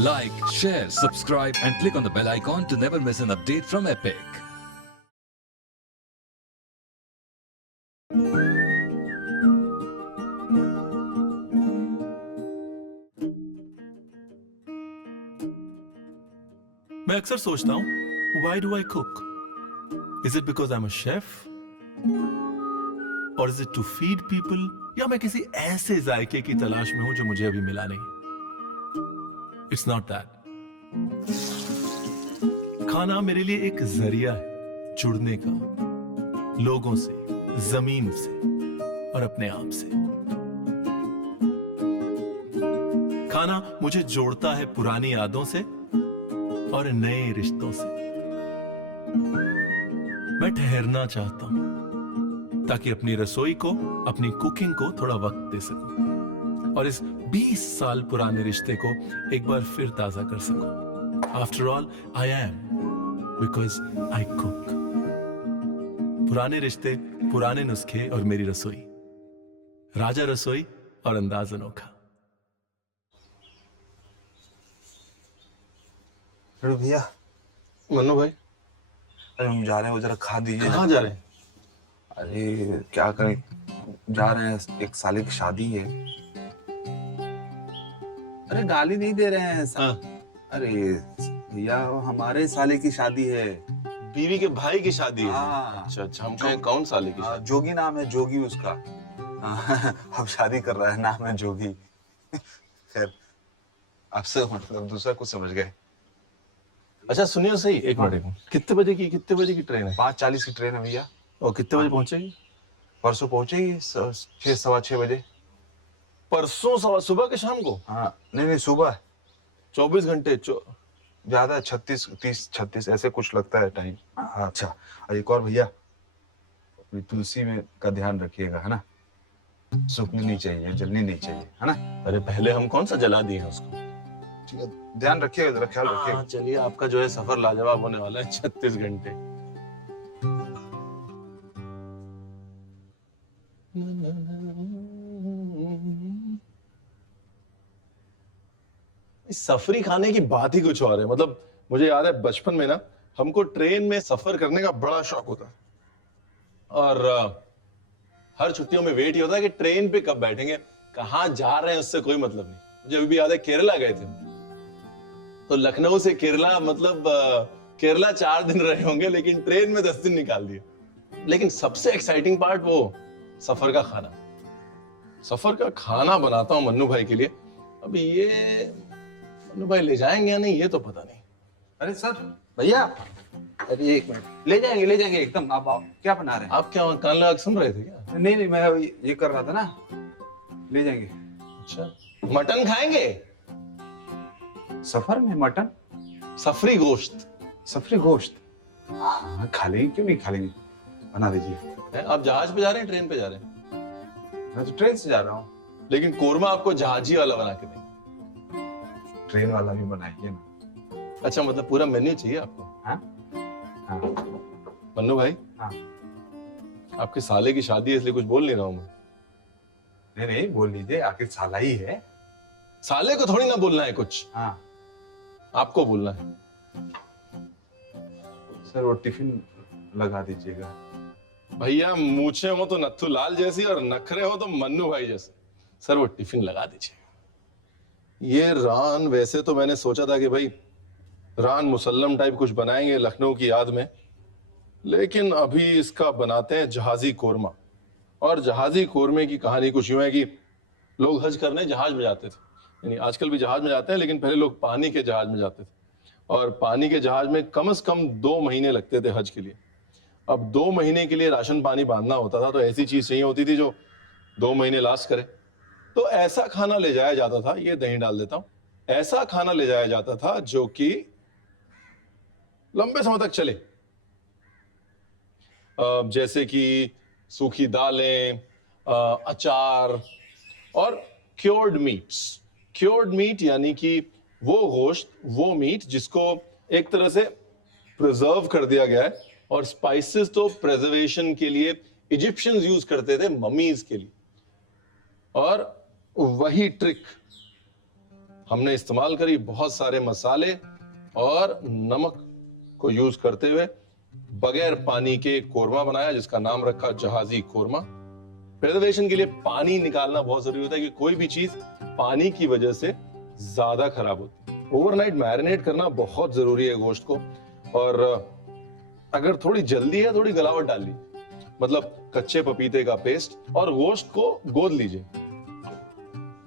Like, share, subscribe, and click on the bell icon to never miss an update from Epic. मैं अक्सर सोचता हूं, why do I cook? Is it because I'm a chef? Or is it to feed people? या मैं किसी ऐसे जायके की तलाश में हूं जो मुझे अभी मिला नहीं? It's not that. खाना मेरे लिए एक जरिया है जुड़ने का, लोगों से, जमीन से और अपने आप से। खाना मुझे जोड़ता है पुरानी यादों से और नए रिश्तों से। मैं ठहरना चाहता हूं ताकि अपनी रसोई को, अपनी कुकिंग को थोड़ा वक्त दे सकूं और इस 20 साल पुराने रिश्ते को एक बार फिर ताजा कर सकूं। After all I am because I cook. पुराने रिश्ते, पुराने नुस्खे और मेरी रसोई, राजा रसोई और अंदाज अनोखा। अरे भैया, मन्नू भाई, अरे हम जा रहे हैं, वो जरा खा दीजिए। कहाँ जा रहे हैं? अरे क्या करें, जा रहे हैं, एक साले की शादी है। अरे गाली नहीं दे रहे हैं हाँ। अरे भैया, वो हमारे साले की शादी है। बीवी के भाई की शादी है। हाँ। अच्छा अच्छा, हम कहें कौन साले की शादी? जोगी नाम है, जोगी उसका। अब शादी कर रहा है, नाम है जोगी। खैर, आपसे मतलब दूसरा कुछ समझ गए। अच्छा सुनिए सही, एक मिनट। कितने बजे की ट्रेन है? 5:40 की ट्रेन है भैया। और कितने बजे पहुंचेगी? परसों पहुंचेगी 6 सवा 6 बजे। परसों सुबह के शाम को? हाँ, नहीं सुबह। 24 घंटे ज्यादा 36 ऐसे कुछ लगता है टाइम। अच्छा, और एक और भैया, अपनी तुलसी में का ध्यान रखिएगा, है ना? सूखनी नहीं चाहिए, जलनी नहीं चाहिए, है ना? अरे पहले हम कौन सा जला दिए हैं उसको? ठीक है, ध्यान रखिएगा, जरा ख्याल रखिएगा। चलिए, आपका जो है सफर लाजवाब होने वाला है। 36 घंटे। इस सफरी खाने की बात ही कुछ और है। मतलब मुझे याद है बचपन में ना, हमको ट्रेन में सफर करने का बड़ा शौक होता और हर छुट्टियों में वेट ही होता है कि ट्रेन पे कब बैठेंगे। कहां जा रहे हैं उससे कोई मतलब नहीं। मुझे अभी भी याद है, केरला गए थे तो लखनऊ से केरला, मतलब केरला 4 दिन रहे होंगे, लेकिन ट्रेन में 10 दिन निकाल दिए। लेकिन सबसे एक्साइटिंग पार्ट वो सफर का खाना। सफर का खाना बनाता हूं मन्नू भाई के लिए। अभी ये मन्नू भाई ले जाएंगे या नहीं, ये तो पता नहीं। अरे सर, भैया, अरे एक मिनट, ले जाएंगे एकदम। आप क्या बना रहे हैं? आप क्या कान लगा के सुन रहे थे क्या? नहीं, मैं ये कर रहा था ना, ले जाएंगे। अच्छा, मटन खाएंगे? सफर में मटन? सफरी गोश्त। सफरी गोश्त? हाँ, खा लेंगे, क्यों नहीं खा लेंगे, बना दीजिए। आप जहाज पे जा रहे हैं, ट्रेन पे जा रहे हैं? मैं तो ट्रेन से जा रहा हूँ। लेकिन कोरमा आपको जहाजी वाला बना के देंगे। ट्रेन वाला भी बनाइए ना। अच्छा, मतलब पूरा मेन्यू चाहिए आपको? हाँ हाँ। मन्नू भाई, हाँ, आपके साले की शादी है इसलिए कुछ बोल नहीं रहा हूं मैं। नहीं बोल लीजिए, आखिर साला ही है। साले को थोड़ी ना बोलना है कुछ। हाँ, आपको बोलना है। सर वो टिफिन लगा दीजिएगा। भैया, मूछे हो तो नत्थू लाल जैसी और नखरे हो तो मन्नू भाई जैसे। सर वो टिफिन लगा दीजिएगा। ये रान, वैसे तो मैंने सोचा था कि भाई रान मुसल्लम टाइप कुछ बनाएंगे लखनऊ की याद में, लेकिन अभी इसका बनाते हैं जहाजी कोरमा। और जहाजी कोरमे की कहानी कुछ यूं है कि लोग हज करने जहाज में जाते थे। यानी आजकल भी जहाज में जाते हैं, लेकिन पहले लोग पानी के जहाज में जाते थे। और पानी के जहाज में कम से कम 2 महीने लगते थे हज के लिए। अब 2 महीने के लिए राशन पानी बांधना होता था, तो ऐसी चीज चाहिए होती थी जो 2 महीने लास्ट करे। तो ऐसा खाना ले जाया जाता था, ये दही डाल देता हूं, ऐसा खाना ले जाया जाता था जो कि लंबे समय तक चले। जैसे कि सूखी दालें, अचार और क्योर्ड मीट्स। क्योर्ड मीट यानी कि वो गोश्त, वो मीट जिसको एक तरह से प्रिजर्व कर दिया गया है। और स्पाइसेस तो प्रिजर्वेशन के लिए इजिप्शियंस यूज करते थे, ममीज के लिए। और वही ट्रिक हमने इस्तेमाल करी बहुत सारे मसाले और नमक को यूज करते हुए बगैर पानी के कोरमा बनाया, जिसका नाम रखा जहाजी कोरमा। प्रिजर्वेशन के लिए पानी निकालना बहुत जरूरी होता है, कि कोई भी चीज पानी की वजह से ज्यादा खराब होती है। ओवरनाइट मैरिनेट करना बहुत जरूरी है गोश्त को, और अगर थोड़ी जल्दी है थोड़ी गलावट डाल लीजिए, मतलब कच्चे पपीते का पेस्ट, और गोश्त को गोद लीजिए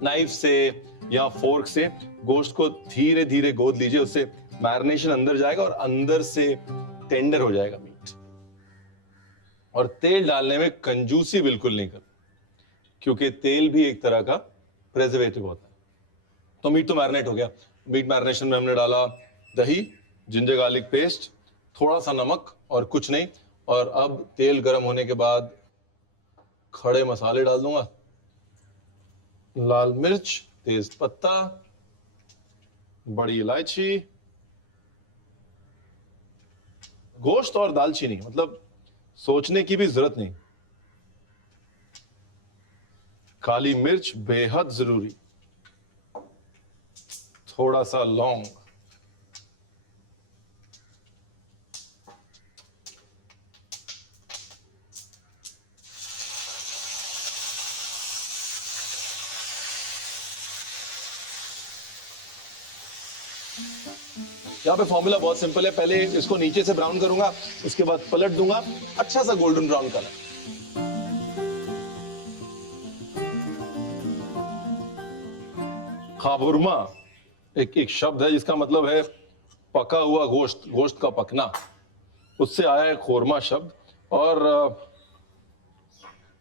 नाइफ से या फोर्क से। गोश्त को धीरे धीरे गोद लीजिए, उससे मैरिनेशन अंदर जाएगा और अंदर से टेंडर हो जाएगा मीट। और तेल डालने में कंजूसी बिल्कुल नहीं कर, क्योंकि तेल भी एक तरह का प्रिजर्वेटिव होता है। तो मीट तो मैरिनेट हो गया। मीट मैरिनेशन में हमने डाला दही, जिंजर गार्लिक पेस्ट, थोड़ा सा नमक और कुछ नहीं। और अब तेल गर्म होने के बाद खड़े मसाले डाल दूंगा, लाल मिर्च, तेज पत्ता, बड़ी इलायची, गोश्त और दालचीनी, मतलब सोचने की भी जरूरत नहीं। काली मिर्च बेहद जरूरी, थोड़ा सा लौंग, यहाँ पे फॉर्मूला बहुत सिंपल है। पहले इसको नीचे से ब्राउन करूंगा, उसके बाद पलट दूंगा, अच्छा सा गोल्डन ब्राउन कलर। खाबुरमा एक शब्द है जिसका मतलब है पका हुआ गोश्त, गोश्त का पकना, उससे आया है खोरमा शब्द। और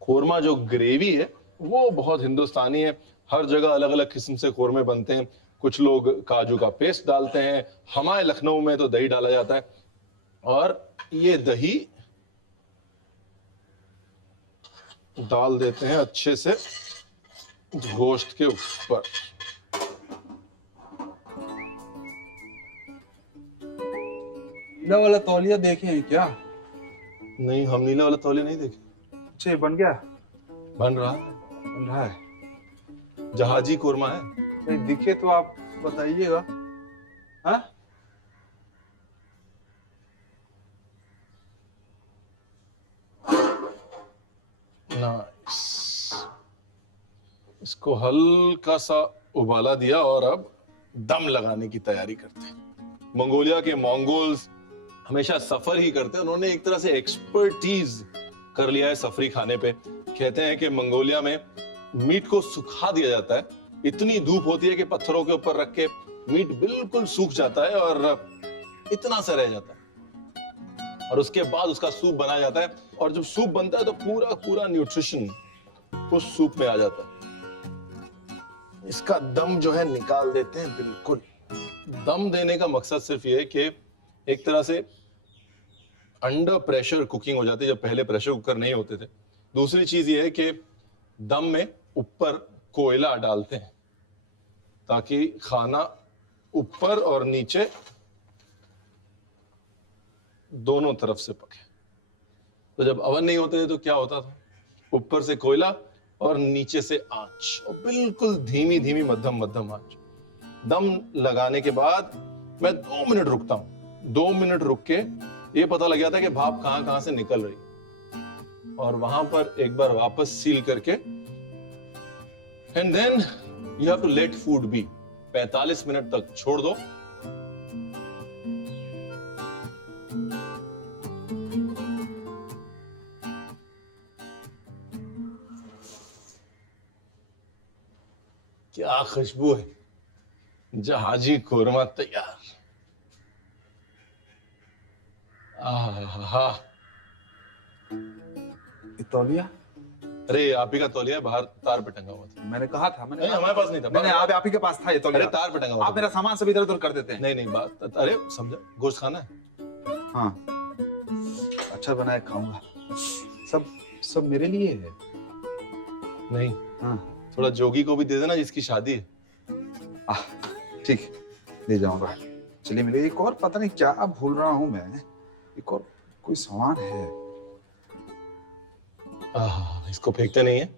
खोरमा जो ग्रेवी है वो बहुत हिंदुस्तानी है, हर जगह अलग अलग किस्म से खोरमे बनते हैं। कुछ लोग काजू का पेस्ट डालते हैं, हमारे लखनऊ में तो दही डाला जाता है। और ये दही डाल देते हैं अच्छे से गोश्त के ऊपर। नीला वाला तौलिया देखे हैं क्या? नहीं, हम नीला वाला तौलिया नहीं देखे। अच्छा, ये बन गया? बन रहा है, बन रहा है। जहाजी कोरमा है। कहीं दिखे तो आप बताइएगा। हाँ, नाइस। इसको हल्का सा उबाला दिया और अब दम लगाने की तैयारी करते हैं। मंगोलिया के मंगोल्स हमेशा सफर ही करते हैं, उन्होंने एक तरह से एक्सपर्टीज कर लिया है सफरी खाने पे। कहते हैं कि मंगोलिया में मीट को सुखा दिया जाता है, इतनी धूप होती है कि पत्थरों के ऊपर रख के मीट बिल्कुल सूख जाता है और इतना सा रह जाता है, और उसके बाद उसका सूप बनाया जाता है। और जब सूप बनता है तो पूरा पूरा न्यूट्रिशन उस सूप में आ जाता है। इसका दम जो है निकाल देते हैं बिल्कुल। दम देने का मकसद सिर्फ ये है कि एक तरह से अंडर प्रेशर कुकिंग हो जाती है, जब पहले प्रेशर कुकर नहीं होते थे। दूसरी चीज ये है कि दम में ऊपर कोयला डालते हैं ताकि खाना ऊपर और नीचे दोनों तरफ से पके। तो जब अवन नहीं होते थे तो क्या होता था, ऊपर से कोयला और नीचे से आंच, और बिल्कुल धीमी धीमी मध्यम मध्यम आंच। दम लगाने के बाद मैं 2 मिनट रुकता हूं। 2 मिनट रुक के ये पता लग जाता है कि भाप कहां कहां से निकल रही है, और वहां पर एक बार वापस सील करके and then you have to let food be. 45 minute तक छोड़ दो। क्या खुशबू है, जहाजी कोरमा तैयार। आहा, ये तौलिया? अरे आप ही का तौलिया बाहर तार पे टंगा हुआ था। मैंने कहा था, मैंने नहीं, हमारे पास नहीं था। मैंने आप ही के पास था ये तौलिया। अरे तार पे टंगा हुआ आप था। मेरा सामान सब इधर उधर कर देते हैं। नहीं नहीं, बात, अरे समझा, गोश्त खाना है। हाँ, अच्छा बनाया, खाऊंगा। सब सब मेरे लिए है। नहीं, हाँ, थोड़ा जोगी को भी दे देना जिसकी शादी है। ठीक, ले जाऊंगा। चलिए, मेरे एक और पता नहीं क्या भूल रहा हूँ मैं, एक और कोई सामान है। इसको फेंकते नहीं है,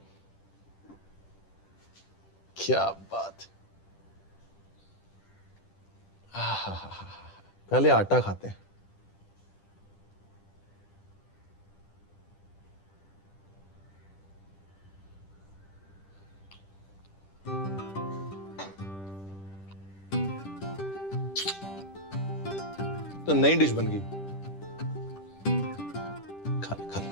क्या बात। पहले आटा खाते हैं। तो नई डिश बन गई। खा ले, खा ले।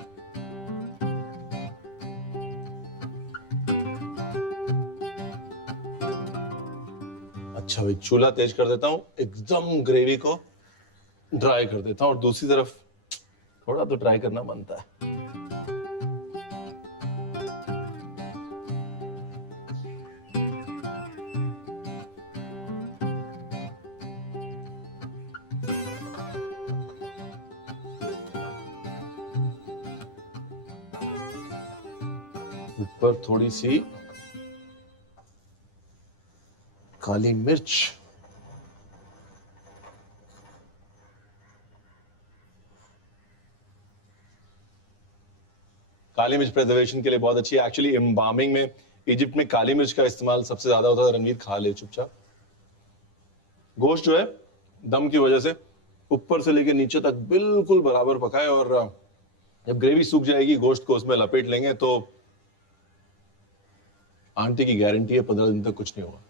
अच्छा भाई, चूल्हा तेज कर देता हूं, एकदम ग्रेवी को ड्राई कर देता हूं, और दूसरी तरफ थोड़ा तो ड्राई करना बनता है। ऊपर थोड़ी सी काली मिर्च, काली मिर्च प्रिजर्वेशन के लिए बहुत अच्छी है। एक्चुअली एम्बामिंग में इजिप्ट में काली मिर्च का इस्तेमाल सबसे ज्यादा होता है। रणवीर खा ले चुपचाप। गोश्त जो है दम की वजह से ऊपर से लेकर नीचे तक बिल्कुल बराबर पकाए, और जब ग्रेवी सूख जाएगी गोश्त को उसमें लपेट लेंगे तो आंटी की गारंटी है 15 दिन तक कुछ नहीं होगा।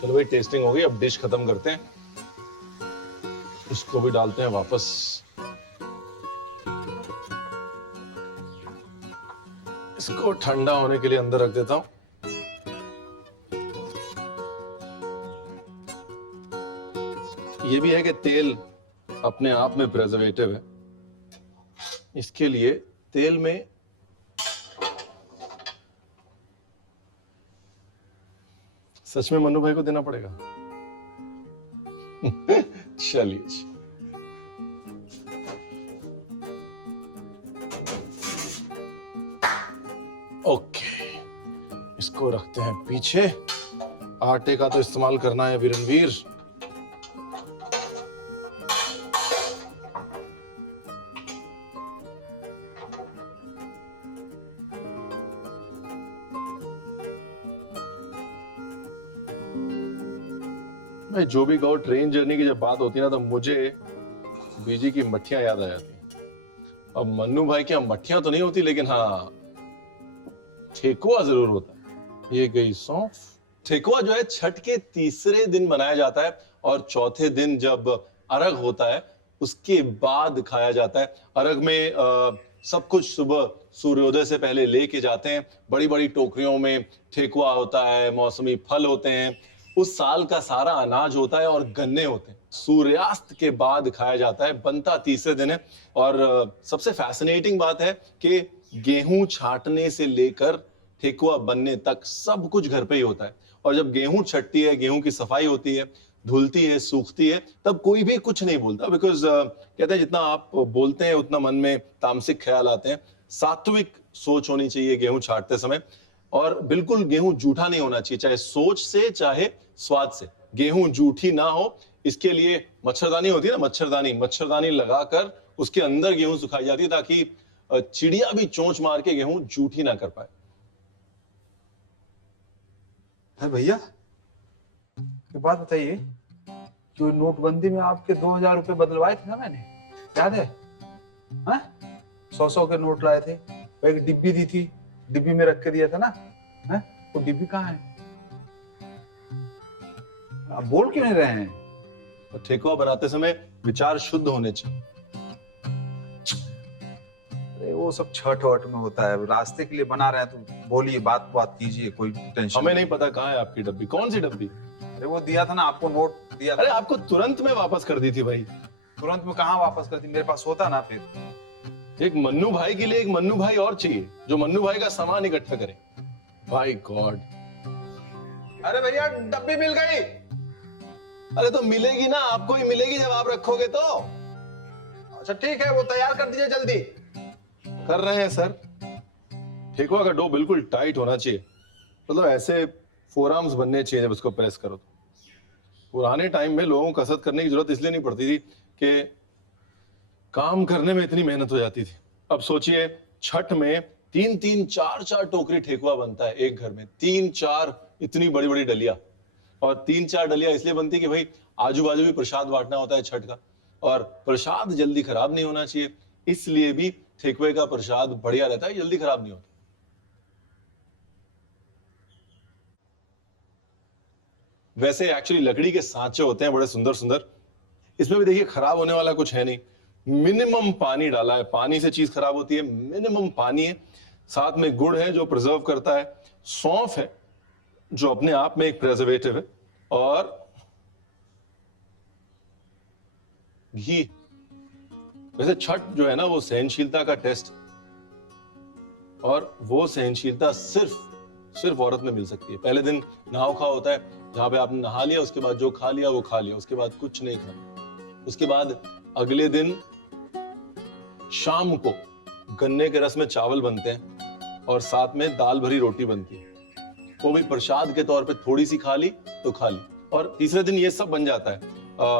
चलो भाई, टेस्टिंग हो गई, अब डिश खत्म करते हैं। इसको भी डालते हैं वापस। इसको ठंडा होने के लिए अंदर रख देता हूं। ये भी है कि तेल अपने आप में प्रिजर्वेटिव है, इसके लिए तेल में सच में मन्नू भाई को देना पड़ेगा। चलिए जी। ओके, इसको रखते हैं पीछे। आटे का तो इस्तेमाल करना है रणवीर। भाई जो भी कहो, ट्रेन जर्नी की जब बात होती है ना तो मुझे बीजी की मट्ठियां याद आ जाती। अब मन्नू भाई की मट्ठियां तो नहीं होती, लेकिन हाँ ठेकुआ जरूर होता है। ये गई सौंफ। ठेकुआ जो है छठ के तीसरे दिन बनाया जाता है, और चौथे दिन जब अर्घ होता है उसके बाद खाया जाता है। अर्घ में सब कुछ सुबह सूर्योदय से पहले लेके जाते हैं। बड़ी बड़ी टोकरियों में ठेकुआ होता है, मौसमी फल होते हैं, उस साल का सारा अनाज होता है, और गन्ने होते हैं। सूर्यास्त के बाद खाया जाता है, बनता तीसरे दिन है। और सबसे फैसिनेटिंग बात है कि गेहूं छांटने से लेकर ठेकुआ बनने तक सब कुछ घर पे ही होता है। और जब गेहूं छटती है, गेहूं की सफाई होती है, धुलती है, सूखती है, तब कोई भी कुछ नहीं बोलता। बिकॉज कहते हैं जितना आप बोलते हैं उतना मन में तामसिक ख्याल आते हैं। सात्विक सोच होनी चाहिए गेहूं छांटते समय, और बिल्कुल गेहूं जूठा नहीं होना चाहिए, चाहे सोच से चाहे स्वाद से। गेहूं जूठी ना हो, इसके लिए मच्छरदानी होती है ना, मच्छरदानी लगाकर उसके अंदर गेहूं सुखाई जाती है, ताकि चिड़िया भी चोंच मार के गेहूं जूठी ना कर पाए। है भैया, एक बात बताइए, जो नोटबंदी में आपके 2000 रुपए बदलवाए थे ना मैंने, याद है? 100 के नोट लाए थे, एक डिब्बी दी थी, डिब्बी में रख के दिया था ना, है? वो डिब्बी कहाँ है? आप बोल क्यों नहीं रहे हैं? तो ठेकुआ बनाते समय विचार शुद्ध होने चाहिए। अरे वो सब छठ वठ में होता है, रास्ते के लिए बना रहे हैं तो बोलिए, बात कीजिए, कोई टेंशन हमें नहीं पता कहाँ है आपकी डब्बी। कौन सी डब्बी? अरे वो दिया था ना आपको, नोट दिया था। अरे आपको तुरंत में वापस कर दी थी भाई। तुरंत में कहाँ वापस कर दी? मेरे पास होता ना फिर। एक मन्नू भाई के लिए एक मन्नू भाई और चाहिए, जो मन्नू भाई का सामान इकट्ठा करे। भाई गॉड। अरे भैया, डब्बी मिल गई। अरे तो मिलेगी ना, आपको ही मिलेगी जब आप रखोगे तो। अच्छा ठीक है, वो तैयार कर दीजिए जल्दी। कर रहे हैं सर। ठेकुआ का डो बिल्कुल टाइट होना चाहिए, मतलब ऐसे फोरआर्म्स बनने चाहिए जब उसको प्रेस करो तो। पुराने टाइम में लोगों को कसरत करने की जरूरत इसलिए नहीं पड़ती थी कि काम करने में इतनी मेहनत हो जाती थी। अब सोचिए छठ में तीन तीन चार चार टोकरी ठेकुआ बनता है एक घर में, तीन चार इतनी बड़ी बड़ी डलिया। और तीन चार डलिया इसलिए बनती है कि भाई आजू बाजू भी प्रसाद बांटना होता है छठ का, और प्रसाद जल्दी खराब नहीं होना चाहिए, इसलिए भी ठेकुए का प्रसाद बढ़िया रहता है, जल्दी खराब नहीं होता। वैसे एक्चुअली लकड़ी के सांचे होते हैं बड़े सुंदर सुंदर, इसमें भी देखिए खराब होने वाला कुछ है नहीं। मिनिमम पानी डाला है, पानी से चीज खराब होती है, मिनिमम पानी है, साथ में गुड़ है जो प्रिजर्व करता है, सौंफ है जो अपने आप में एक प्रिजर्वेटिव है, और घी। वैसे छठ जो है ना वो सहनशीलता का टेस्ट, और वो सहनशीलता सिर्फ औरत में मिल सकती है। पहले दिन नहाओ खा होता है, जहां पे आपने नहा लिया, उसके बाद जो खा लिया वो खा लिया, उसके बाद कुछ नहीं खाना। उसके बाद अगले दिन शाम को गन्ने के रस में चावल बनते हैं और साथ में दाल भरी रोटी बनती है, वो भी प्रसाद के तौर पे थोड़ी सी खा ली तो खा ली। और तीसरे दिन ये सब बन जाता है,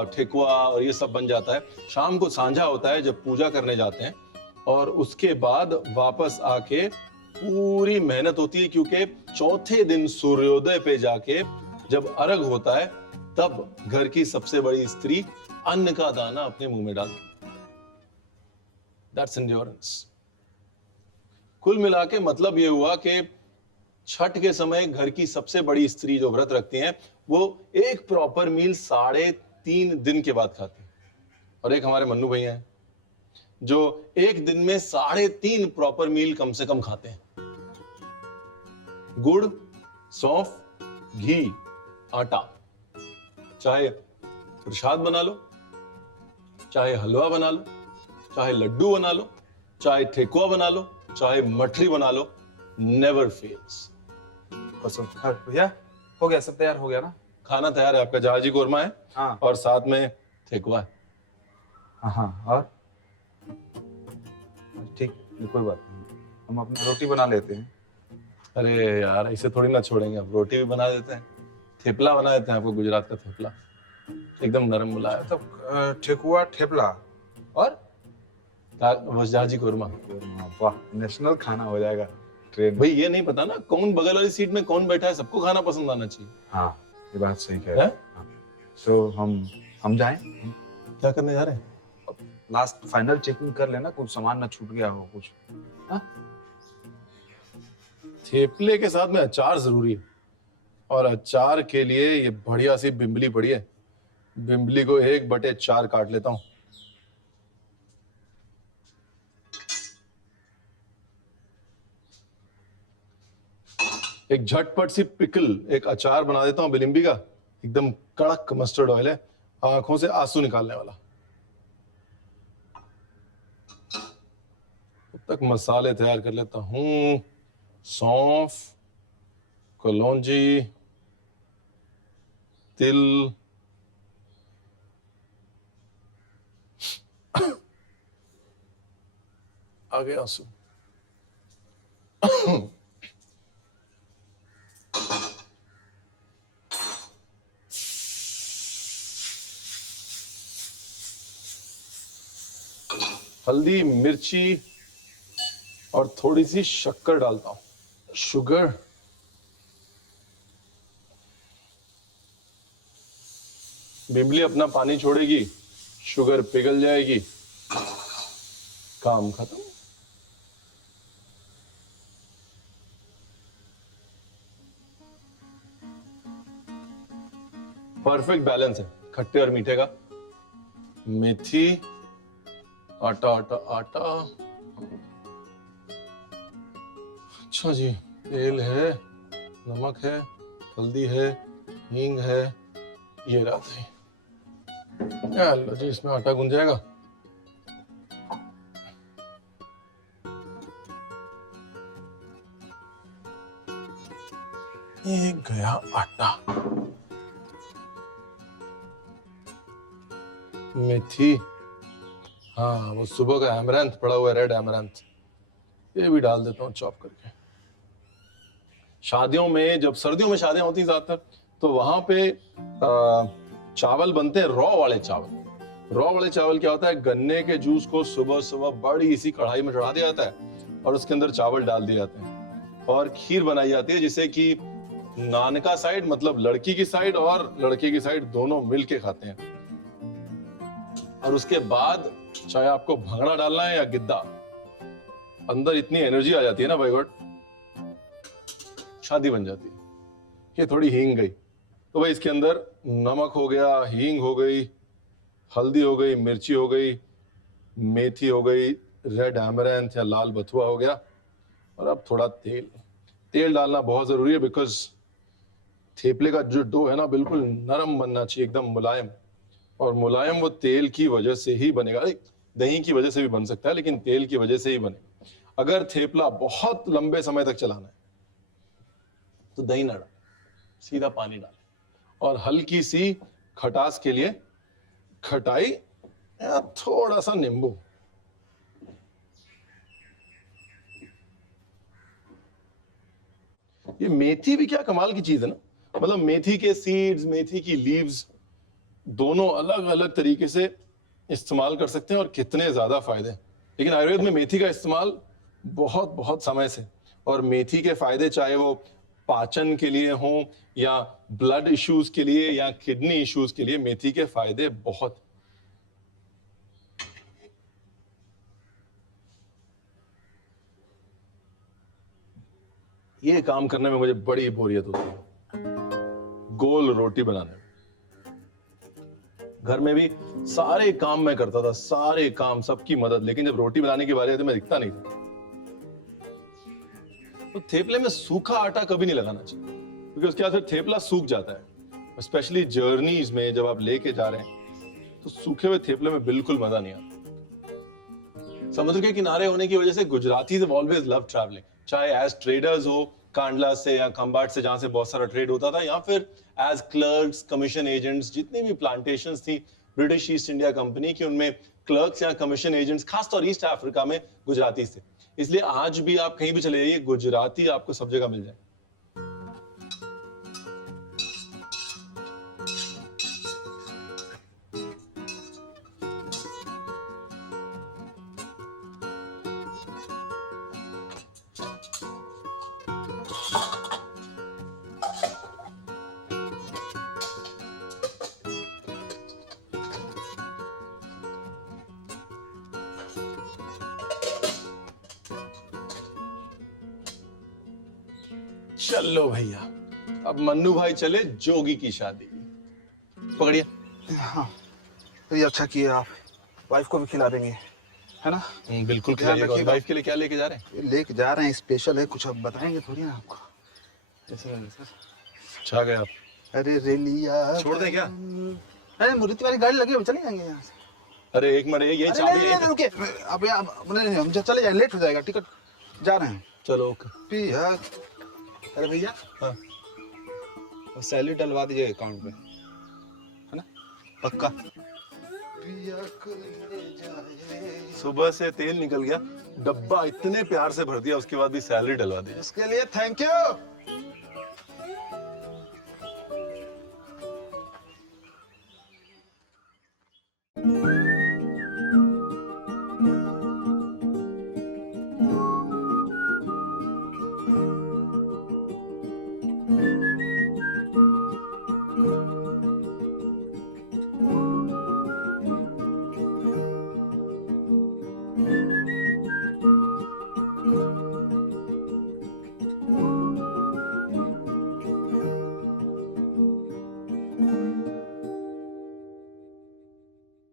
ठेकुआ और ये सब बन जाता है। शाम को सांझा होता है जब पूजा करने जाते हैं, और उसके बाद वापस आके पूरी मेहनत होती है, क्योंकि चौथे दिन सूर्योदय पे जाके जब अर्घ होता है तब घर की सबसे बड़ी स्त्री अन्न का दाना अपने मुंह में डालती है। That's endurance. कुल मिला के मतलब ये हुआ कि छठ के समय घर की सबसे बड़ी स्त्री जो व्रत रखती हैं वो एक प्रॉपर मील 3.5 दिन के बाद खाती है। और एक हमारे मन्नू भैया हैं जो एक दिन में 3.5 प्रॉपर मील कम से कम खाते हैं। गुड़, सौंफ, घी, आटा, चाहे प्रसाद बना लो, चाहे हलवा बना लो, चाहे लड्डू बना लो, चाहे ठेकुआ बना लो, चाहे मठरी बना लो, नेवर फेल्स। भैया हो गया, सब तैयार हो गया ना? खाना तैयार है आपका, जहाजी कोरमा है, हाँ, और साथ में ठेकुआ है। हाँ, और ठीक, कोई बात नहीं, हम अपनी रोटी बना लेते हैं। अरे यार ऐसे थोड़ी ना छोड़ेंगे, आप रोटी भी बना देते हैं, थेपला बना देते हैं आपको, गुजरात का थेपला एकदम नरम मुलायम। तो ठेकुआ, ठेपला और बस जहाजी कोरमा। वाह, नेशनल खाना हो जाएगा ट्रेन। भाई ये नहीं पता ना कौन बगल वाली सीट में कौन बैठा है, सबको खाना पसंद आना चाहिए। हाँ, ये बात सही कह रहे हैं। तो हम जाएं? क्या करने जा रहे हैं? लास्ट फाइनल चेकिंग कर लेना, कुछ सामान ना छूट गया हो कुछ। हाँ? थेपले के साथ में अचार जरूरी है, और अचार के लिए ये बढ़िया सी बिम्बली पड़ी है, बिम्बली को 1/4 काट लेता हूं। एक झटपट सी पिकल, एक अचार बना देता हूं बिलिम्बी का, एकदम कड़क मस्टर्ड ऑयल है, आंखों से आंसू निकालने वाला। तब तक मसाले तैयार कर लेता हूं। सौंफ, कलौंजी, तिल, आगे आंसू, हल्दी, मिर्ची और थोड़ी सी शक्कर डालता हूं, शुगर। बिम्बली अपना पानी छोड़ेगी, शुगर पिघल जाएगी, काम खत्म। परफेक्ट बैलेंस है खट्टे और मीठे का। मेथी, आटा आटा आटा, अच्छा जी, तेल है, नमक है, हल्दी है, हींग है, ये रहा दही। लो जी, इसमें आटा गूंज जाएगा। ये गया आटा। मेथी, हाँ वो सुबह का एमरैंथ पड़ा हुआ है, रेड एमरैंथ, ये भी डाल देता हूँ चॉप करके। शादियों में, जब सर्दियों में शादियां होती ज्यादातर, तो वहां पे चावल बनते हैं, रॉ वाले चावल। रॉ वाले चावल क्या होता है, गन्ने के जूस को सुबह सुबह बड़ी इसी कढ़ाई में चढ़ा दिया जाता है, और उसके अंदर चावल डाल दिए जाते हैं और खीर बनाई जाती है, जिसे कि नान का साइड मतलब लड़की की साइड और लड़के की साइड दोनों मिलके खाते हैं। और उसके बाद चाहे आपको भंगड़ा डालना है या गिद्दा, अंदर इतनी एनर्जी आ जाती है ना, बाय गॉड, शादी बन जाती है। ये थोड़ी हींग गई तो भाई इसके अंदर नमक हो गया, हींग हो गई, हल्दी हो गई, मिर्ची हो गई, मेथी हो गई, रेड एमरैंथ या लाल बथुआ हो गया, और अब थोड़ा तेल। तेल डालना बहुत जरूरी है बिकॉज थेपले का जो डो है ना बिल्कुल नरम बनना चाहिए, एकदम मुलायम, और मुलायम वो तेल की वजह से ही बनेगा। अरे दही की वजह से भी बन सकता है लेकिन तेल की वजह से ही बनेगा। अगर थेपला बहुत लंबे समय तक चलाना है तो दही ना डालें, सीधा पानी डालें, और हल्की सी खटास के लिए खटाई या थोड़ा सा नींबू। ये मेथी भी क्या कमाल की चीज है ना, मतलब मेथी के सीड्स, मेथी की लीव्स दोनों अलग अलग तरीके से इस्तेमाल कर सकते हैं और कितने ज्यादा फायदे। लेकिन आयुर्वेद में मेथी का इस्तेमाल बहुत बहुत समय से, और मेथी के फायदे चाहे वो पाचन के लिए हो या ब्लड इश्यूज के लिए या किडनी इश्यूज के लिए, मेथी के फायदे बहुत। ये काम करने में मुझे बड़ी बोरियत होती है, गोल रोटी बनाने में। घर में भी सारे काम मैं करता था, सारे काम, सबकी मदद, लेकिन जब रोटी बनाने की बारी आई तो मैं दिखता नहीं था। तो थेपले में सूखा आटा कभी नहीं लगाना चाहिए क्योंकि उसके बाद फिर थेपला सूख जाता है। स्पेशली जर्नीज में जब आप लेके जा रहे हैं तो सूखे हुए थेपले में बिल्कुल मजा नहीं आता। समुद्र के किनारे होने की वजह से Gujaratis have always love travelling, चाहे एज ट्रेडर्स हो कांडला से या खंबाट से जहां से बहुत सारा ट्रेड होता था, या फिर एज क्लर्क्स, कमीशन एजेंट्स। जितनी भी प्लांटेशंस थी ब्रिटिश ईस्ट इंडिया कंपनी की, उनमें क्लर्क्स या कमीशन एजेंट्स खासतौर ईस्ट अफ्रीका में गुजराती थे। इसलिए आज भी आप कहीं भी चले जाइए, गुजराती आपको सब जगह मिल जाए। चलो भैया, अब मन्नू भाई चले जोगी की शादी। पकड़िए। हाँ तो ये अच्छा किया आप, वाइफ को भी खिला देंगे, है ना? बिल्कुल ध्यान खिलाइएगा। रखिएगा। वाइफ के लिए क्या लेके जा रहे हैं? ये लेके जा रहे हैं, स्पेशल है कुछ, अब बताएंगे थोड़ी ना आपको। कैसे सर? छा गए आप। अरे रेलिया छोड़ दें क्या? अरे मूर्ति वाली गाड़ी लगी है, चले जाएंगे यहाँ से। अरे एक मिनट, यही अरे चाबी नहीं, है। नहीं, रुकिए, अब हम चले जाए, लेट हो जाएगा, टिकट जा रहे हैं। चलो ओके। पिया, अरे भैया हाँ वो सैलरी डलवा दीजिए अकाउंट पे, है ना? पक्का। पिया को ले जाए। सुबह से तेल निकल गया, डब्बा इतने प्यार से भर दिया, उसके बाद भी सैलरी डलवा दी। इसके लिए थैंक यू।